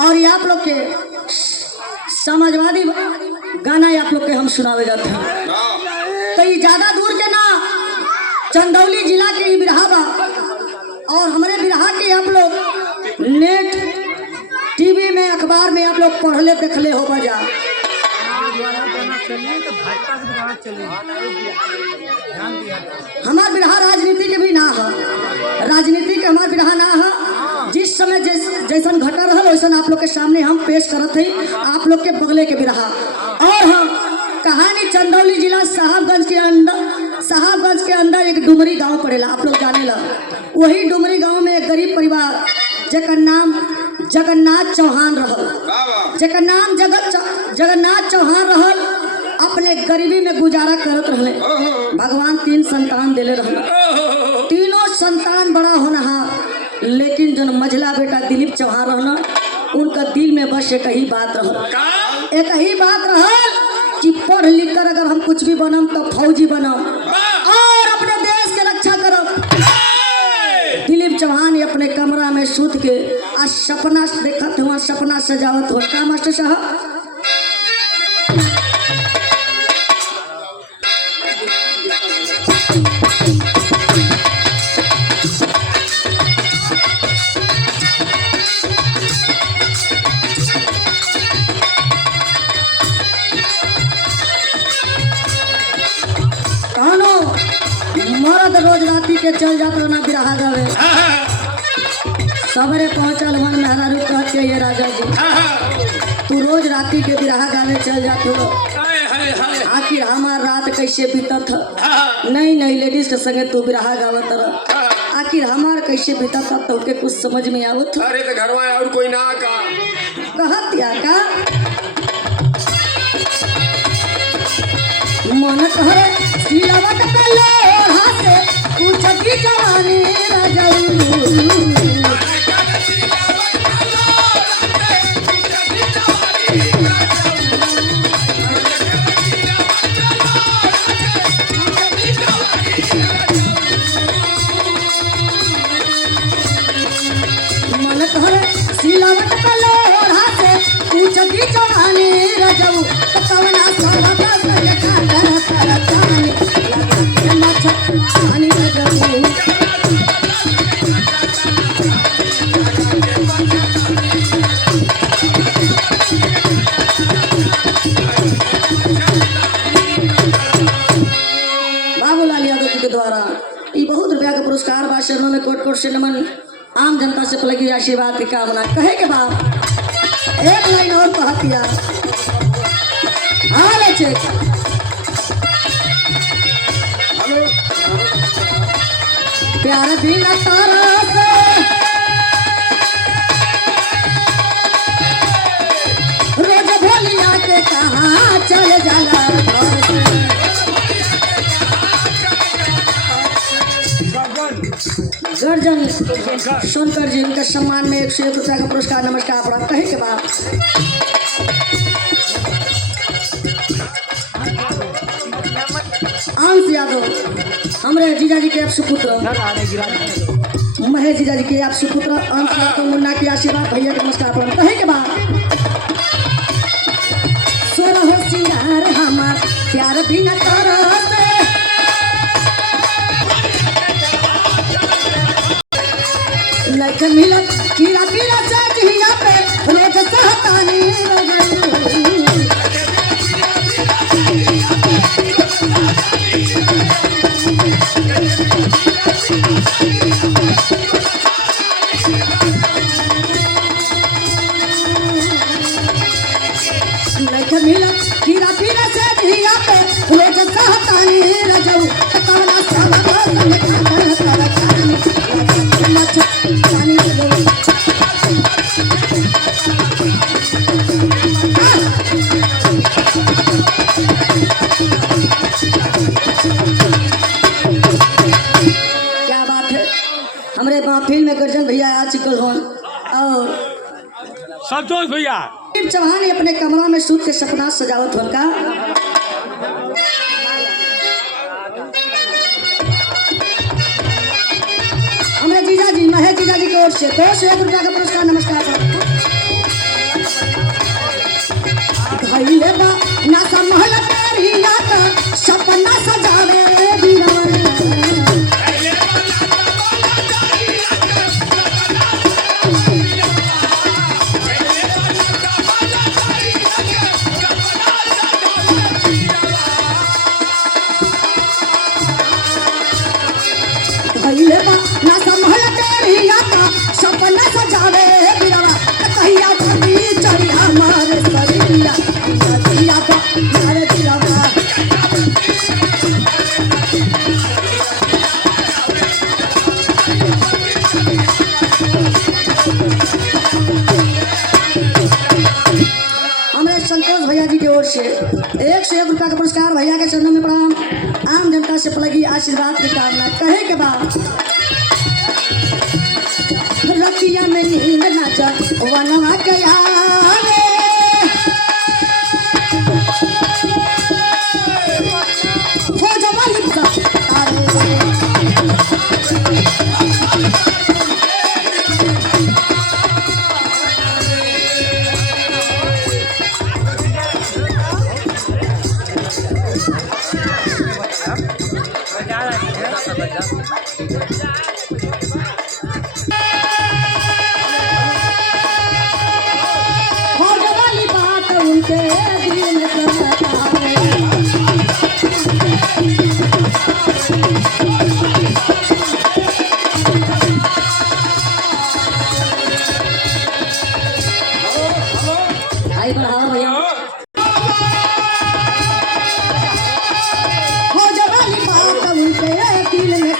और ये आप लोग के समाजवादी गाना आप लोग के हम सुनावे जाते हैं। तो ये ज्यादा दूर के ना चंदौली जिला के बिरहा बा और हमारे बिरहा के आप लोग नेट टीवी में अखबार में आप लोग पढ़ले देखले हो बजा। हमार बिरहा राजनीति के भी ना है, राजनीति के हमार बिरहा ना है। जिस समय जैसन घटा रहा वैसन आप लोग के सामने हम पेश करत हई, आप लोग के बगले के बिरहा। और हाँ, कहानी चंदौली जिला साहबगंज के अंदर एक डुमरी गांव पड़ेला, आप लोग जाने ला। वही डुमरी गांव में एक गरीब परिवार जेकर नाम जगन्नाथ चौहान रहल, जेकर नाम जगन्नाथ चौहान रहल, अपने गरीबी में गुजारा करत रहले। भगवान 3 संतान दिले रहल, तीनों संतान बड़ा होनहार, लेकिन जो मझला बेटा दिलीप चौहान रहना, उनका दिल में बस एक ही बात रहल कि पढ़ लिख कर अगर हम कुछ भी बनम तो फौजी बनम और अपने देश के रक्षा करब। दिलीप चौहान अपने कमरा में सूत के आज सपना देखत हुआ, सपना सजावत हो। का मास्टर साहब? मरद रोज राती के चल जात ना बिरहा गावे, सबरे पहुंचल मन मेहरारू कहत के ये राजा जी तू रोज राती के बिरहा गावे चल जात हो, आखिर हमार रात कैसे बीतत है? नहीं लेडीज के संगे तू बिरहा गावत रह, आखिर हमार कैसे बीतत है तो के कुछ समझ में आवत? अरे तो घर में और कोई ना का कहत या का मन कहरे सिलावट पहले हाथे कुछ भी जवानी राजाऊ। मन कहरे सिलावट पहले हाथे कुछ भी जवानी राजाऊ। तो कवना साला का बाबूलाल यादव जी के द्वारा ये बहुत रुपया का पुरस्कार बा। शर्मा में कोट से नमन, आम जनता से पलगी आशीर्वाद की कामना। कहे के बाद एक लाइन और कहा किया प्यार बिना तारा से रोज भोलिया के कहाँ चल जाला। गर्जन सोनकर जी उनके सम्मान में 101 रुपया का पुरस्कार। नमस्कार। अपना कहे के बाद अंश यादव हमारे जीजा जी के आप सुपुत्र महेश जीजा जी के आप सुपुत्र अंश यादव मुन्ना की आशीर्वाद भैया के नमस्कार। अपना कहे के बाद सोना होशियार हमार प्यार बिना तारा से लख मिलत कीड़ा पीड़ा से जिया पे रोज सहतानी लख मिलत कीड़ा पीड़ा से जिया पे रोज सहतानी रजऊ। कवना साला का क्या बात है। हमारे महफिल में गर्जन भैया आ चुकल हो और संतोष भैया दिलीप चौहान ने अपने कमरा में सूत के सपना सजावत होगा। हमारे जीजा जी महेश जीजा जी की ओर से 201 रुपया का पुरस्कार। नमस्कार। भइले बा ना संभल तेरिया का सपना सजावे दीवाना। भइले बा ना संभल तेरिया का सपना सजावे दीवाना। कहिया भरी चढ़ी हमारे सरिया दिया बा मारे दीवाना। हमारे संतोष भैया जी की ओर से 101 रुपया का पुरस्कार। भैया के चरणों में प्रणाम। आम जनता से पलगी आशीर्वाद की कामना। कहे के बाद रतिया में नींद नाचा वनवा गया रे। हो जवानी का तारे होने वाली बात उनके दिल में सताता है। आई बढ़ाओ भैया। होने वाली बात उनके दिल में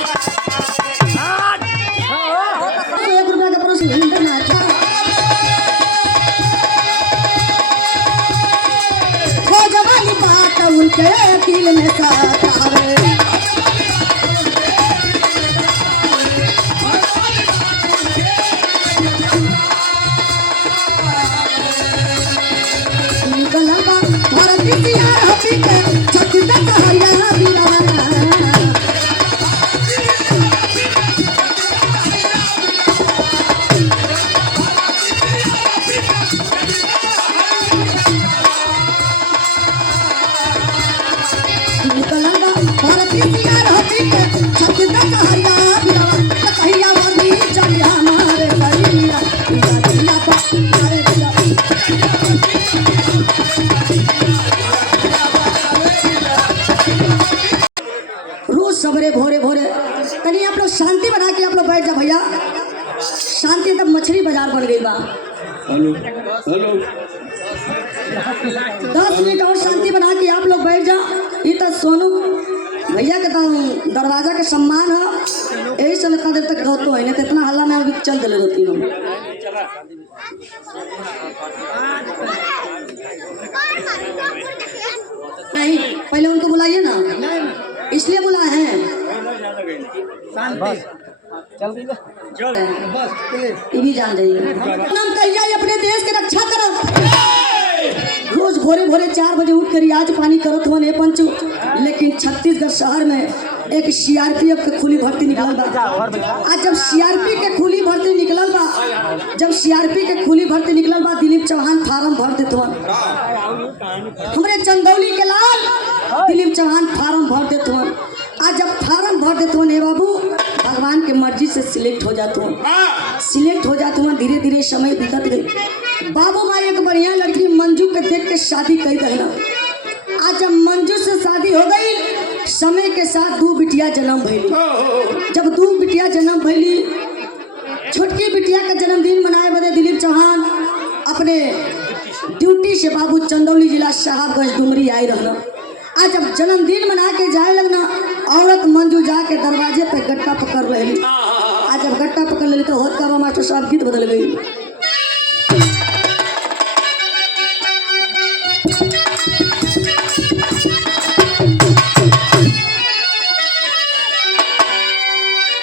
1 रुपया का पुरस्कार। नाचा हो जवानी बात उनके दिल में सतावे। निकलबा भारती दिया हपी के छत्तीसगढ़ का हरियाणा दीवाना। निकलबा भारती दिया हपी के छत्तीसगढ़ का हरियाणा दीवाना। कहिया वाली चढ़ी हमारे सरिया दिया बा मारे दीवाना। रोज सवेरे भोरे भोरे तनी आप लोग शांति बना के आप लोग बैठ जा भैया। शांति तब मछली बाजार बन गई बा। हेलो हेलो 10 मिनट और शांति बना के आप लोग बैठ जा। ये तो सोनू भैया के तो दरवाजा के सम्मान है। यही समय इतना देर तक रहते है नहीं तो इतना हल्ला में अभी चल दिले रहती हूँ। नहीं पहले उनको बुलाइए ना, इसलिए बुलाए हैं। ये भी जान जाइए। नाम कहिए अपने देश की रक्षा करो। रोज भोरे भोरे 4 बजे उठ कर आज पानी करत हो ने पंचू। लेकिन छत्तीसगढ़ शहर में एक सीआरपीएफ के खुली भर्ती निकलल बा। आज जब सीआरपी के खुली भर्ती निकलल बा, जब सीआरपी के खुली भर्ती निकलल बा, दिलीप चौहान फार्म भर देत हन। हमरे चंदौली के लाल दिलीप चौहान फार्म भर देत हन। आज जब फार्म भर देत हन, हे बाबू भगवान के मर्जी से सिलेक्ट हो जाते हन। सिलेक्ट हो जाते हन, धीरे धीरे समय बीतत गई। बाबू माँ एक बढ़िया लड़की मंजू के देख के शादी कर देना। आज जब मंजू से शादी हो गई, समय के साथ 2 बिटिया जन्म भैली। जब 2 बिटिया जन्म भैली, छोटकी बिटिया का जन्मदिन मनाए बदे दिलीप चौहान अपने ड्यूटी से बाबू चंदौली जिला साहबगंज डुमरी आए रहना। आज जब जन्मदिन मना के जाए लगना, औरत मंजू जाके दरवाजे पे गट्टा पकड़ रही। आज जब गट्टा पकड़ ले तो होत का मास्टर साहब गीत बदल गई।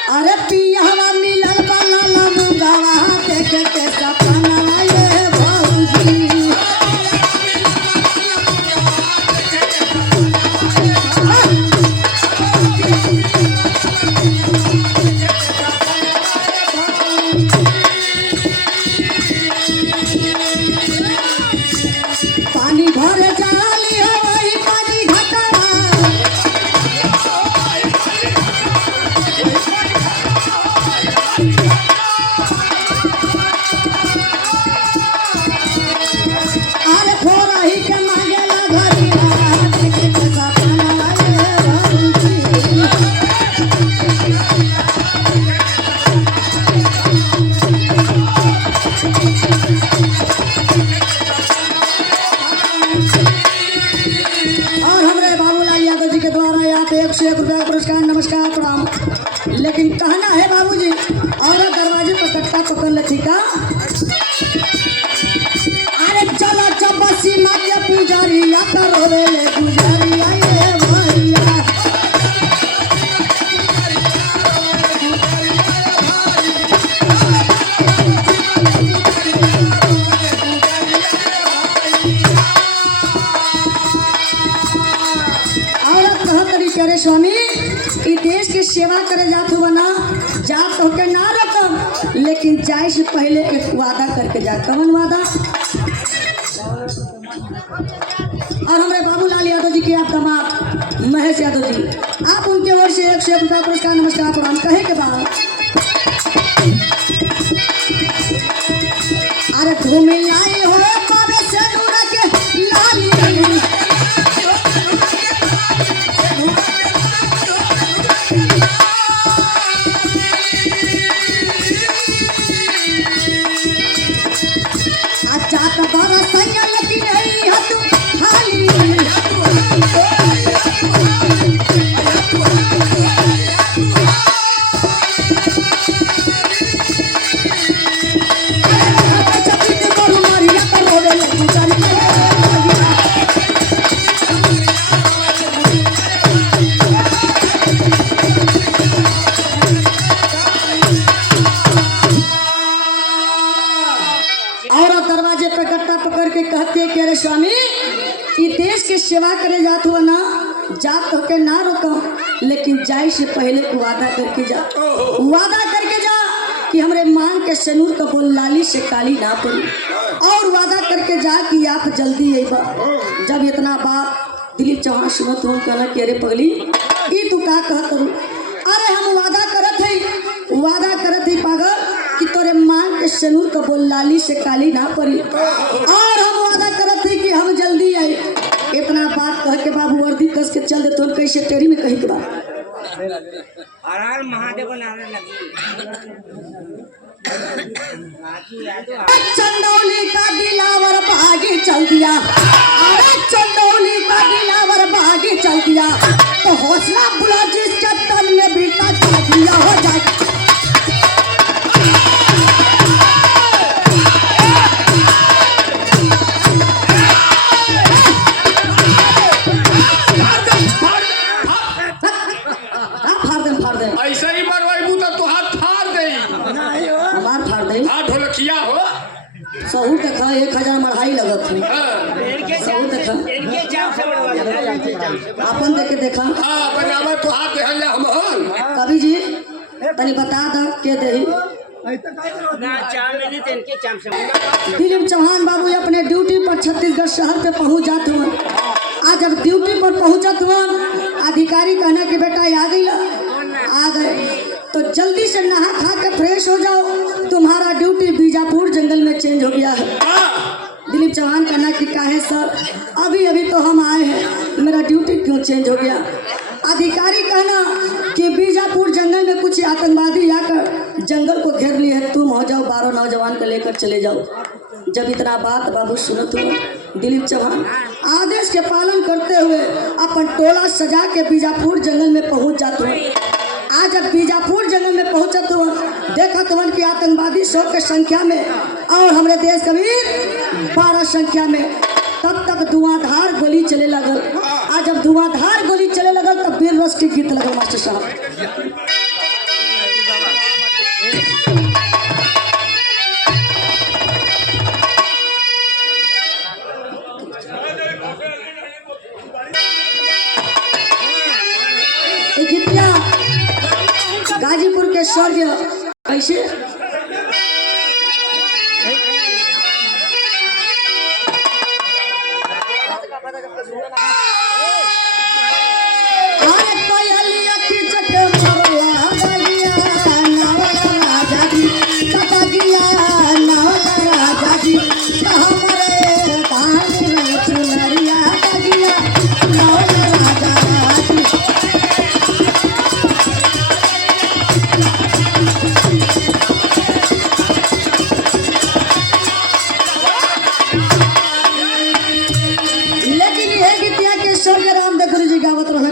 अरे पिया मिलल बाला मुंगावा देख के सपना ये भौजी। 101 रुपया का पुरस्कार, नमस्कार प्रणाम। लेकिन कहना है बाबूजी, औरत दरवाजे पर कट्टा पकड़ ले, ठीक है? अरे चलो चपसी माँ के पुजारी या तो रोवे ले गुजारी आए भैया। अरे स्वामी, ई देश की सेवा करे जात हो ना, जात होके ना रकम, लेकिन जाए से पहले एक वादा करके जा। कौन वादा? और हमारे बाबूलाल यादव जी के आप दामाद महेश यादव जी, आप उनके ओर से 101 रुपया पुरस्कार, नमस्कार प्रणाम। कहे के बाद अरे घूमे आए हो पावे से दूर के लाली, स्वामी, ई देश के सेवा करे जात हो ना, जात होके ना रोको, लेकिन जाए से पहले वादा करके जा। वादा करके जा कि हमरे मांग के सनूर का बोल लाली से काली ना पड़ी, और वादा करके जा कि आप जल्दी आइबा। जब इतना बात दिलीप चौहान सुनत हो, कहना कि अरे पगली ई तू का कहत हो? अरे हम वादा करत है पागल कि तोरे मांग के सनूर का बोल लाली से काली ना पड़ी, और हम वादा करत है कि हम जल्दी आई। इतना बात कह के बाबू वर्दी कस के चल दे, तो कैसे टेरी में कहीं के बात महादेव चंदौली का दिलावर भागी चल दिया, अरे चंदौली का दिलावर भागी चल दिया, तो हौसला बुला जिसके तन में बीता चल दिया हो जाए। ऐसे ही मरवाइबू तो तुहार फाड़ दे, हमार फाड़ दे। हाँ ढोलकिया हो सहू के खा 1000 मढ़ाई लगत है। सहू देखा अपन देखे देखा। हाँ बनावा तुहार देहल जा हमहन। कवि जी तनी बता दा के देही। दिलीप चौहान बाबू अपने ड्यूटी पर छत्तीसगढ़ शहर पे पहुंच जाते हुए, आज जब ड्यूटी पर पहुंचत हुआ, अधिकारी कहना कि बेटा आ गए तो जल्दी से नहा खा के फ्रेश हो जाओ, तुम्हारा ड्यूटी बीजापुर जंगल में चेंज हो गया है। दिलीप चौहान कहना कि काहे सर, अभी तो हम आए हैं, मेरा ड्यूटी क्यों चेंज हो गया? अधिकारी कहना कि बीजापुर जंगल में कुछ आतंकवादी आकर जंगल को घेर लिए हैं, तुम हो जाओ 12 नौजवान को लेकर चले जाओ। जब इतना बात बाबू सुनो तो दिलीप चौहान आदेश के पालन करते हुए अपन टोला सजा के बीजापुर जंगल में पहुंच जाते हैं। आज जब बीजापुर जंगल में पहुंचत हुआ, देखा तुमन की आतंकवादी 100 के संख्या में और हमारे देश कबीर 12 संख्या में, तब तक धुआंधार गोली चले लगल। आज जब धुआंधार गोली चले लगल तब वीर रस के गीत लगल मास्टर साहब। गीतिया गाजीपुर के स्वर्ग कैसे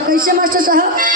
कैसे मास्टर साहब?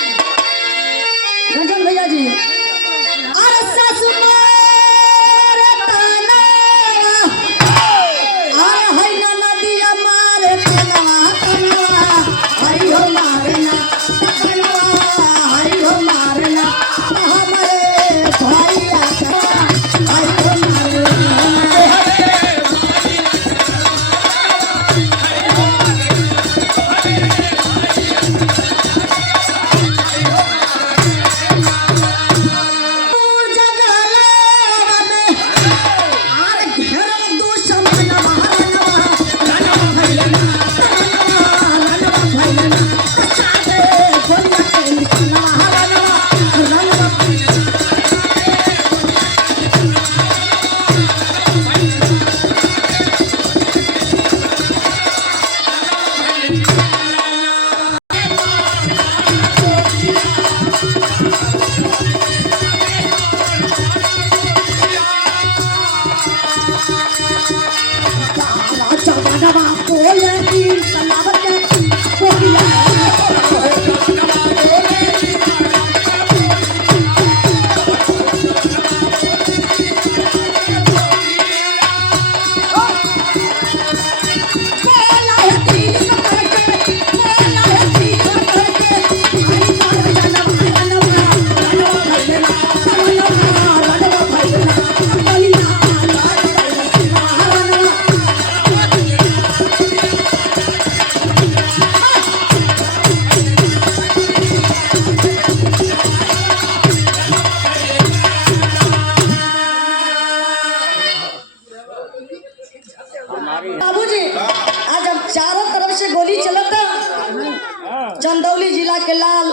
के लाल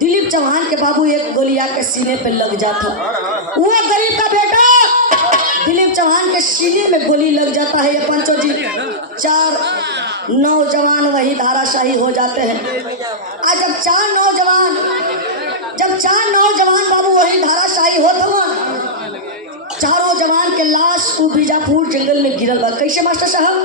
दिलीप चौहान के बाबू एक गोलियां के सीने पे लग जाता। वो गरीब का बेटा दिलीप चौहान के सीने में गोली लग जाता है। ये पंचो जी 4 नौजवान वही धाराशाही हो जाते हैं। आज जब 4 नौजवान बाबू वही धाराशाही होता हुआ, चारों जवान के लाश को बीजापुर जंगल में गिरल बा। कैसे मास्टर साहब?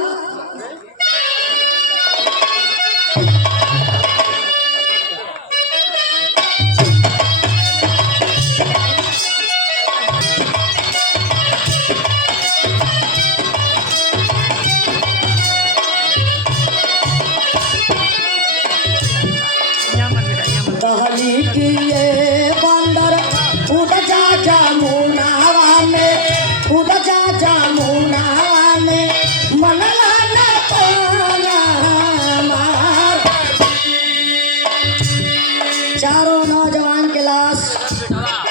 दहली की ये बंदर उड़ जा जमुनावा में, उड़ जा जमुनावा में, मनला न पाना मार। चारों नौजवान के लाश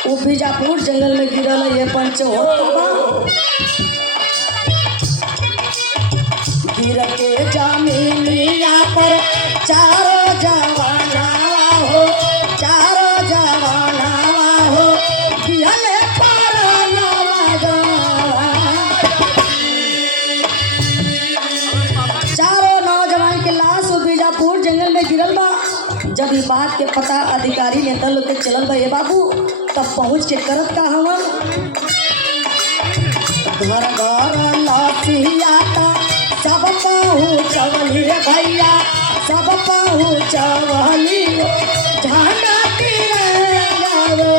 वो बीजापुर जंगल में गिरल है। ये पंचो गिर के जमीनिया पर चारों जवाना हो, चारों जवाना हो, दिहले पारनवा गवा। चारों नौजवान के लाश बीजापुर जंगल में गिरल बा। जब ये बात के पता अधिकारी ने दल के चलल बा ये बाबू, तब पहुँच के करत का हवा घर घर लाठियाता सब पहुँचवली रे भैया, सब पहुँचवली झंडा तिरंगा रो।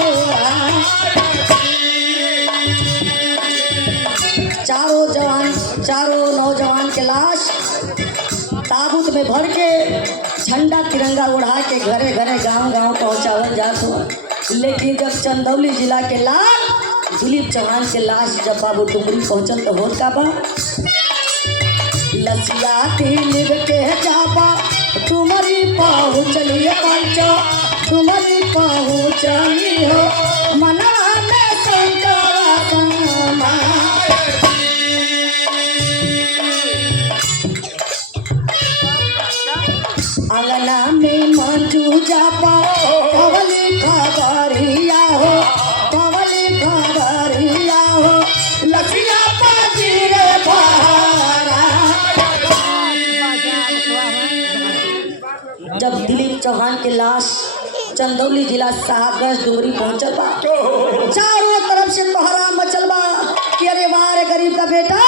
चारों नौजवान के लाश ताबूत में भर के झंडा तिरंगा उड़ा के घरे घरे गांव गांव पहुँचावल जात हुआ। लेकिन जब चंदौली जिला के लाल दिलीप चौहान के लाश जब बाबू डुमरी पहुँचल तो होत का बा लसिया दिल के जाबा तुम्हारी पहुँचली पंचो, तुम्हारी पहुँचली हो मना में संकरा समा। अंगना में मंजू जापा कवली खबरिया हो, कवली खबरिया हो लसिया पाजी रे बहारा। जब दिलीप चौहान के लाश चंदौली जिला साहबगंज डुमरी पहुंचल बा, चारों तरफ से कोहरा मचल बा कि अरे वाह रे गरीब का बेटा,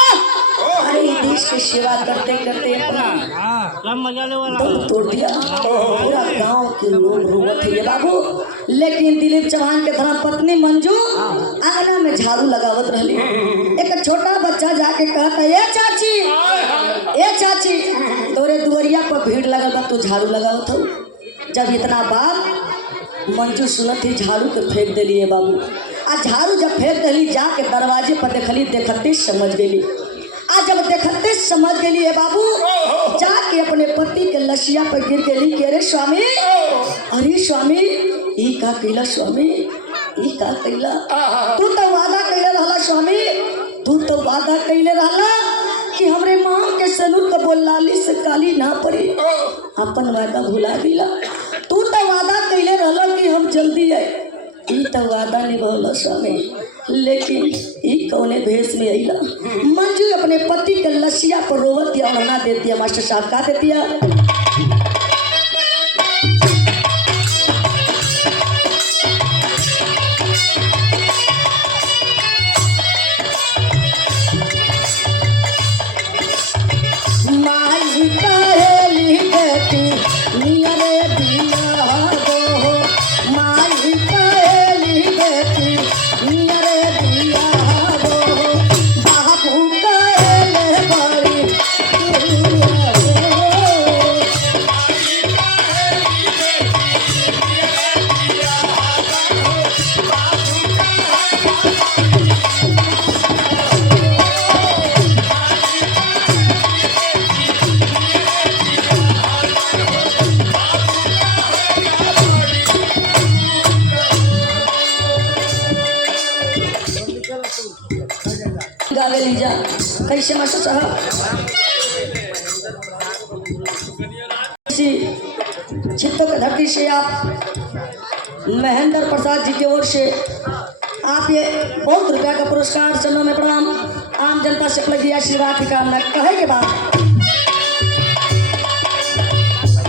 अरे देश की सेवा करते करते दम तोड़ दिया। पूरा गांव के लोग रोवत है ये बाबू। लेकिन दिलीप चौहान के धर्म पत्नी मंजू आंगना में झाड़ू लगावत रहली। एक छोटा बच्चा जाके कहता ए चाची तोरे दुआरिया पर भीड़ लगल बा, तू झाड़ू लगावत हो। जब इतना बात मंजू सुनत ही झाड़ू के फेंक दिली है बाबू। आ झाड़ू जब फेंक दिली जाके दरवाजे पर देखली, देखते समझ गई। आज जब देखते समझ गई है बाबू, जाके अपने पति के लसिया पर गिर गई कि अरे स्वामी, अरे स्वामी ई का कैला स्वामी, ई का कैला? तू तो वादा कैले रहला स्वामी, तू तो वादा कैले रहला कि हमरे माँ के सनुर को बोलाली से काली ना पड़ी, अपन वादा भुला दिला। तू तो वादा कैले रहला कि हम जल्दी आए, ई तो वादा निभौला स्वामी। लेकिन ई कौने भेष में अइला? मंजू अपने पति के लसिया पर रोवत दिया और ना दे दिया। मास्टर साहब का दे दिया? माई कहेली बेटी नियरे दिया हो, माई कहेली बेटी नियरे दिया हो, बाबू कहेले बड़ी दिया हो। गावे लीजा कैसे मास्टर साहब? चित्तों की धरती से आप महेंद्र प्रसाद जी की ओर से आप ये बहुत रुपया का पुरस्कार, चरणों में प्रणाम। आम जनता से लगी आशीर्वाद की कामना कहे के बाद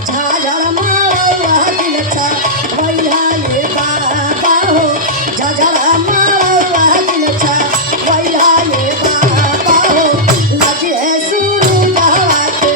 झाझड़ मारा दिलचा भैया ये बाबा हो, झाझड़ मारा दिलचा भैया ये बाबा हो, लगे सुरू गावाते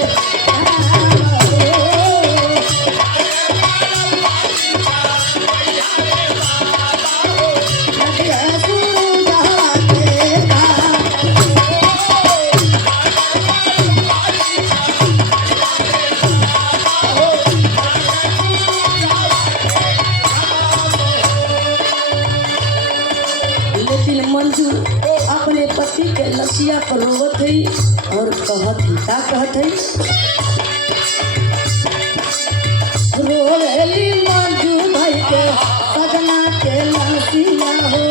मंजू अपने पति के लसिया पर रोवत है और कहत है, का कहत है? रोवेली मंजू भाई के सजना के लसिया हो,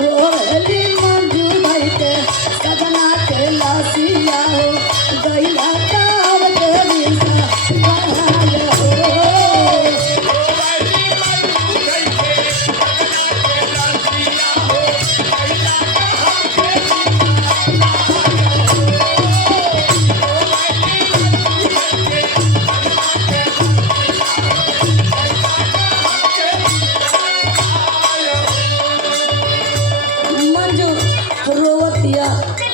रोवेली मंजू भाई के सजना के लसिया हो, गैला कार के दिशा बहाल हो।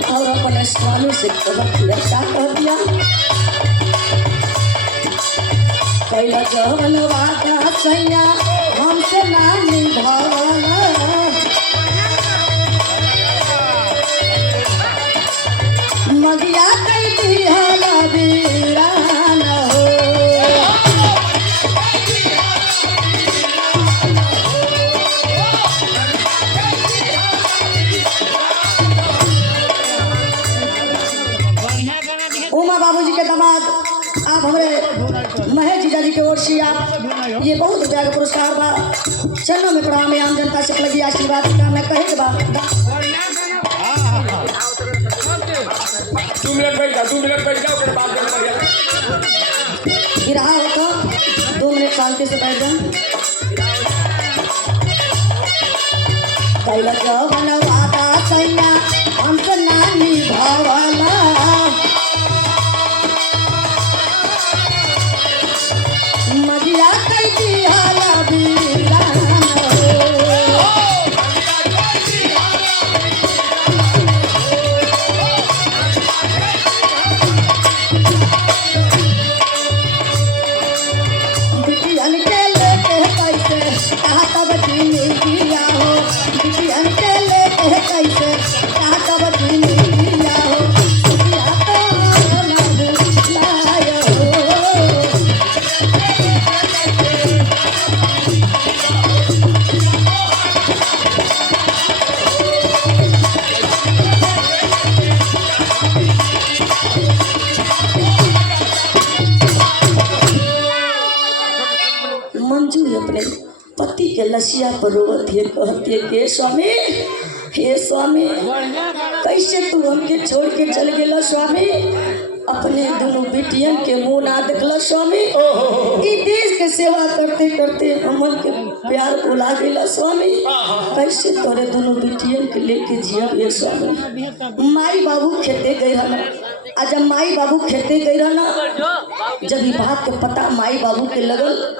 और अपने स्वामी से कहत दिया, क्या कहत दिया? कैला जवन वादा सैया हमसे ना निभावला, मगिया कई दिहला वीरान हो। उमा बाबूजी के दामाद आप हमारे महेश जीजा जी की ओर से आप ये बहुत रुपया का पुरस्कार बा, चरणों में प्रणाम। आम जनता से लगी आशीर्वाद की कामना कहे के बाद 2 मिनट बैठ जाओ फिर बात करते हैं। गिरहा हो तो 2 मिनट शांति से बैठ जाओ। कैला जवन वादा सैया हमसे ना निभावला, मगिया कई दिहला वीरान हो। बिटियन के लेके कैसे कहा तब जीनी दिया हो, बिटियन के लेके कैसे कहा तब जीनी दिया हो, दिया तो ना लाया हो। मंजू अपने पति के लसिया पर रोवत है, कहती है के स्वामी, हे स्वामी कैसे तू हमके छोड़ के चल गेला स्वामी, अपने दोनों बेटियन के मुंह ना देखला स्वामी, ई देश के सेवा करते करते हमन के प्यार भुला गेला स्वामी, कैसे तोरे दोनों बेटियन के लेके जियब ये स्वामी। माई बाबू खेते गए रहना, आज जब माई बाबू खेते गए रहना, जब ये बात के पता माई बाबू के लगल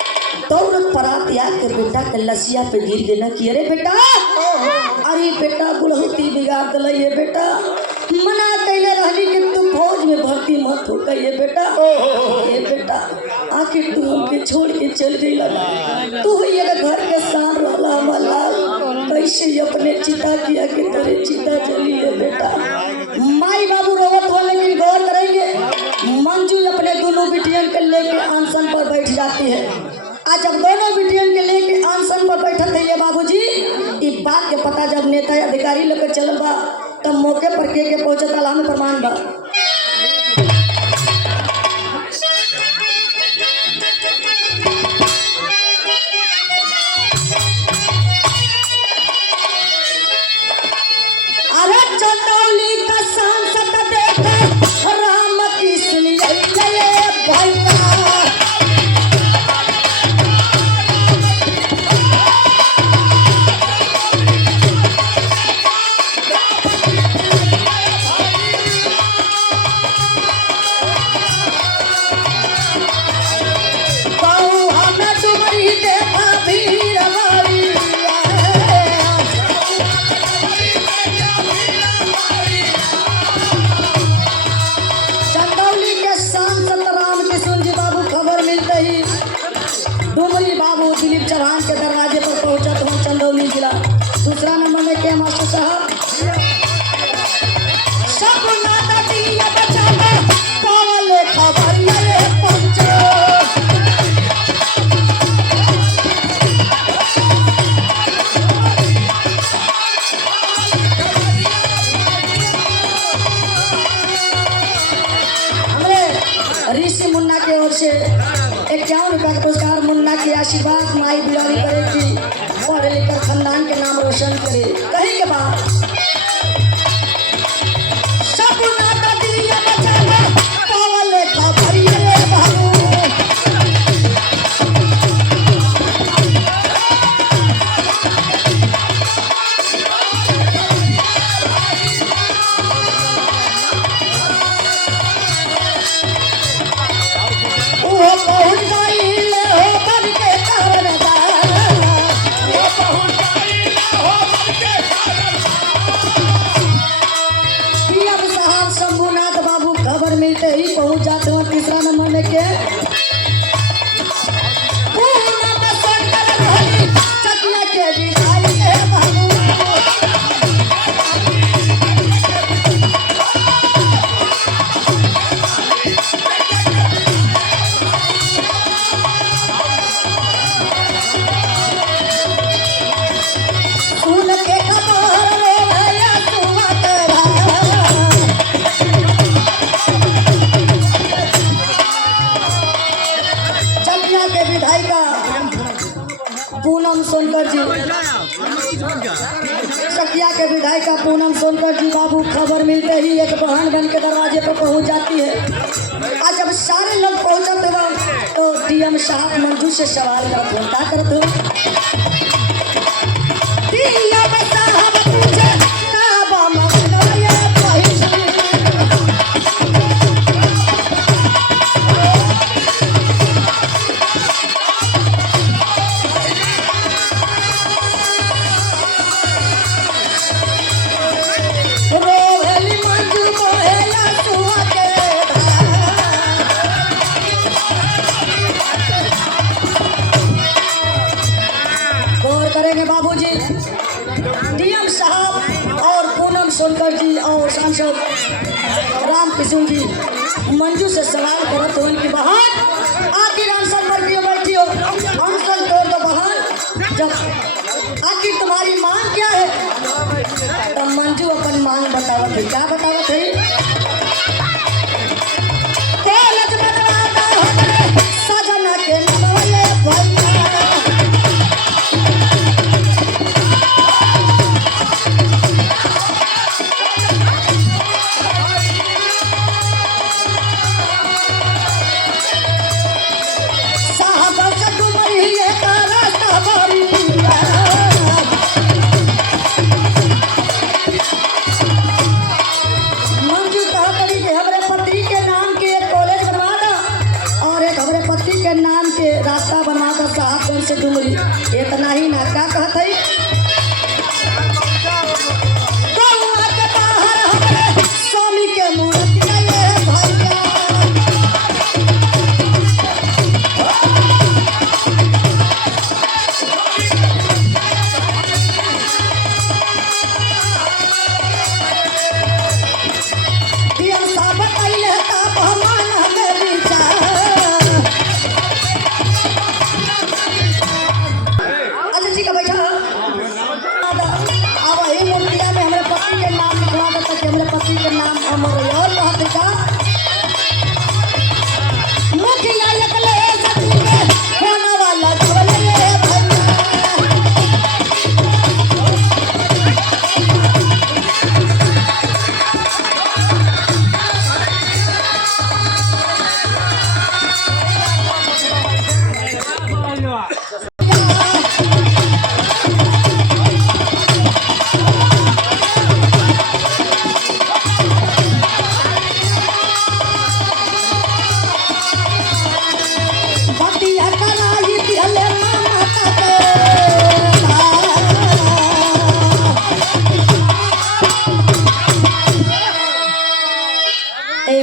दौड़त परात याद कर बेटा के लसिया पे गिर देना कि अरे बेटा, अरे बेटा बुढ़ौती बिगाड़ दिल ये बेटा, मना कैले रहली कि तू फौज में भर्ती मत हो गई ये बेटा, ये बेटा आखिर तू हमके छोड़ के चल गई लगा, तू ये घर के साथ रहला वाला, कैसे अपने चिता किया कि तेरे चिता चली है बेटा। माई बाबू रोवत हो लेकिन गौर करेंगे, मंजू अपने दोनों बिटियन के लेके अनशन पर बैठ जाती है। आज जब दोनों बिटियन के लेके अनशन पर बैठल थे ये बाबूजी, इस बात के पता जब नेता अधिकारी लेकर चलल बा तब मौके पर के पहुंचे ताला में प्रमाण बा। अरे चंदौली का सांसद देखा राम कृष्ण भैया चौहान के दरवाजे पर पहुंचा तो हम चंदौली जिला। दूसरा नंबर में के मास्टर साहब सब नाता दिया बचावा पावल खबरिया ये पहुंचो। ऋषि मुन्ना की ओर से 51 रुपया का पुरस्कार। मुन्ना की आशीर्वाद माई बिरारी करे कि पढ़ लिखकर खानदान के नाम रोशन करे। कहीं के बाद सब नाता दिया बचावा पावल खबरिया रे बाबू। पहुंच गई हो बन के कारणदार। अब साहब शंभुनाथ बाबू खबर मिलते ही पहुंच जाते हैं तीसरा नंबर में के चकिया के विधाई के बाबू। पूनम सोनकर जी सकिया के विधायिका पूनम सोनकर जी बाबू खबर मिलते ही एक बहन बन के दरवाजे पर पहुंच जाती है। आज जब सारे लोग पहुंचते वक्त तो डीएम साहब मंजू से सवाल क्या करते हो। डीएम साहब पूछे काबा मसला ये पहिली। करेंगे बाबूजी डीएम साहब और पूनम सोनकर जी और सांसद राम किशन जी मंजू से सवाल करते हो इनकी बहन आखिर आंसर पर क्यों बैठी हो। आंसर तोड़ दो बहन। जब आखिर तुम्हारी मांग क्या है तो मंजू अपन मांग बतावत है। क्या बतावत है। कॉलेज बनवाना हो सजना के नवले भैया। नाम के रास्ता बनवा कर साहबगंज से डुमरी। इतना ही ना क्या कहते हैं के बाहर हमारे स्वामी के मूर्ति भैया। डीएम साहब कइले का भगवान हमें विचार। हमारे पति के नाम अमर और बहुत का मुखिया निकले सती के होने वाला झोले भैया।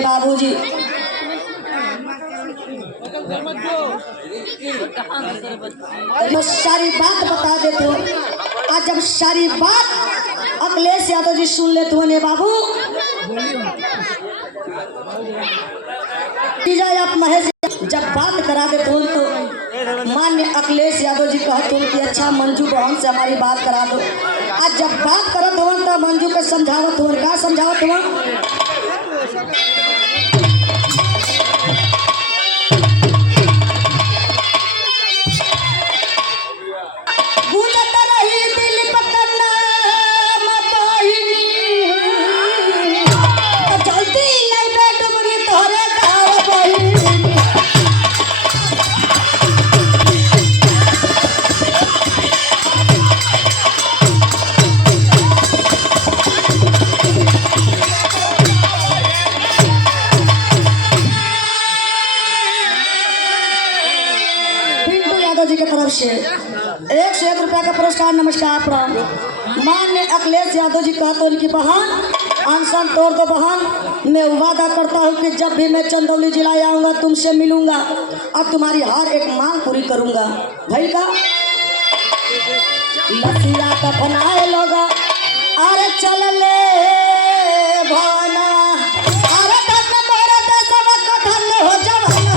बाबूजी मैं सारी बात बता देते हो। आज जब सारी बात अखिलेश यादव जी सुन लेते हो ने बाबू, जाए आप महेश जब बात करा देते हो तो मान्य अखिलेश यादव जी कहते हो कि अच्छा मंजू बहन से हमारी बात करा दो। आज जब बात करत हो तो मंजू के समझावत हो, क्या समझावत हो? जी की तरफ से 101 रुपया का पुरस्कार। नमस्कार प्रणाम। मान्य अखिलेश यादव जी कहते उनकी बहन अनशन तोड़ दो बहन। मैं वादा करता हूँ कि जब भी मैं चंदौली जिला आऊँगा तुमसे मिलूंगा और तुम्हारी हर एक मांग पूरी करूंगा। भाई का लसिया का बनाए लोग अरे चल ले भाना अरे धन मोरा देशवा का धन हो जवाना।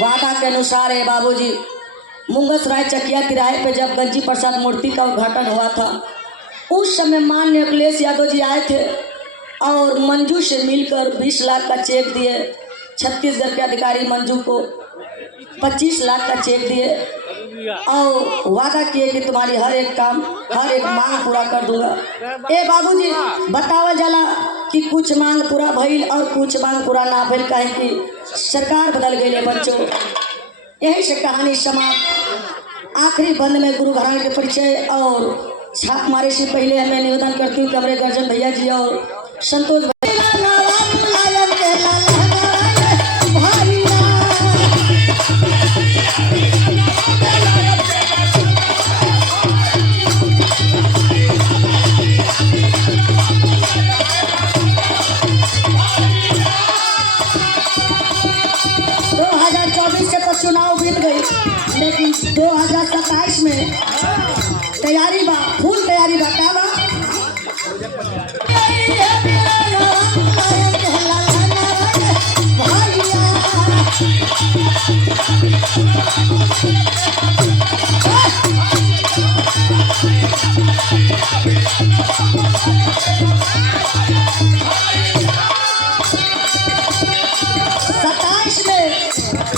वादा के अनुसार है बाबूजी, मुंगसराय चकिया तिराहे पे जब गंजी प्रसाद मूर्ति का उद्घाटन हुआ था उस समय माननीय अखिलेश यादव जी आए थे और मंजू से मिलकर 20 लाख का चेक दिए। छत्तीसगढ़ के अधिकारी मंजू को 25 लाख का चेक दिए और वादा किए कि तुम्हारी हर एक काम हर एक मांग पूरा कर दूंगा। ए बाबूजी बतावल जाला कि कुछ मांग पूरा भइल और कुछ मांग पूरा ना भइल, काहे कि सरकार बदल गई है बच्चों। यही से कहानी समाप्त। आखिरी बंद में गुरु घराने के परिचय और छाप मारे से पहले हमें निवेदन करती हूँ कि हमारे गर्जन भैया जी और संतोष चुनाव बीत गई, लेकिन 2027 में तैयारी बा, फुल तैयारी बा। क्या बा?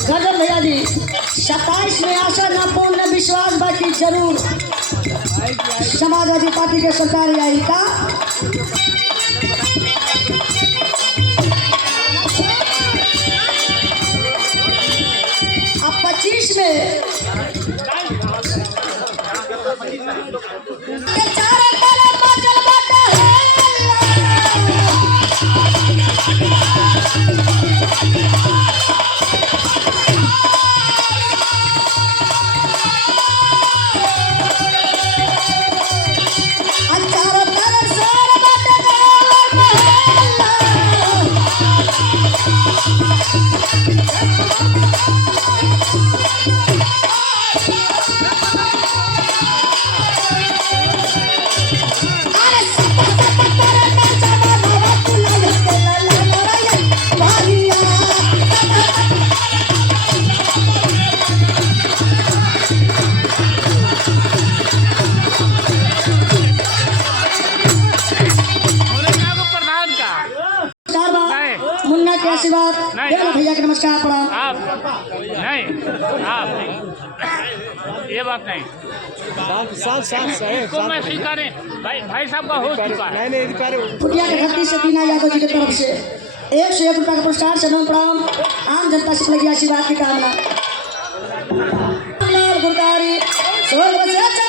गजब भैया जी 27 में आशा न पूर्ण विश्वास बाकी जरूर समाजवादी पार्टी के सरकार आई का। अब 25 में देना भैया के नमस्कार प्रणाम। आप नहीं, आप ये बात नहीं इसको मैं स्वीकारें। भाई साहब का हो चुका है। पुटिया के धरती से दीना यादव जी की तरफ से 101 रुपया का पुरस्कार चरण प्रणाम। आम जनता से लगी आशीर्वाद की कामना। गुरकारी स्वर्ग से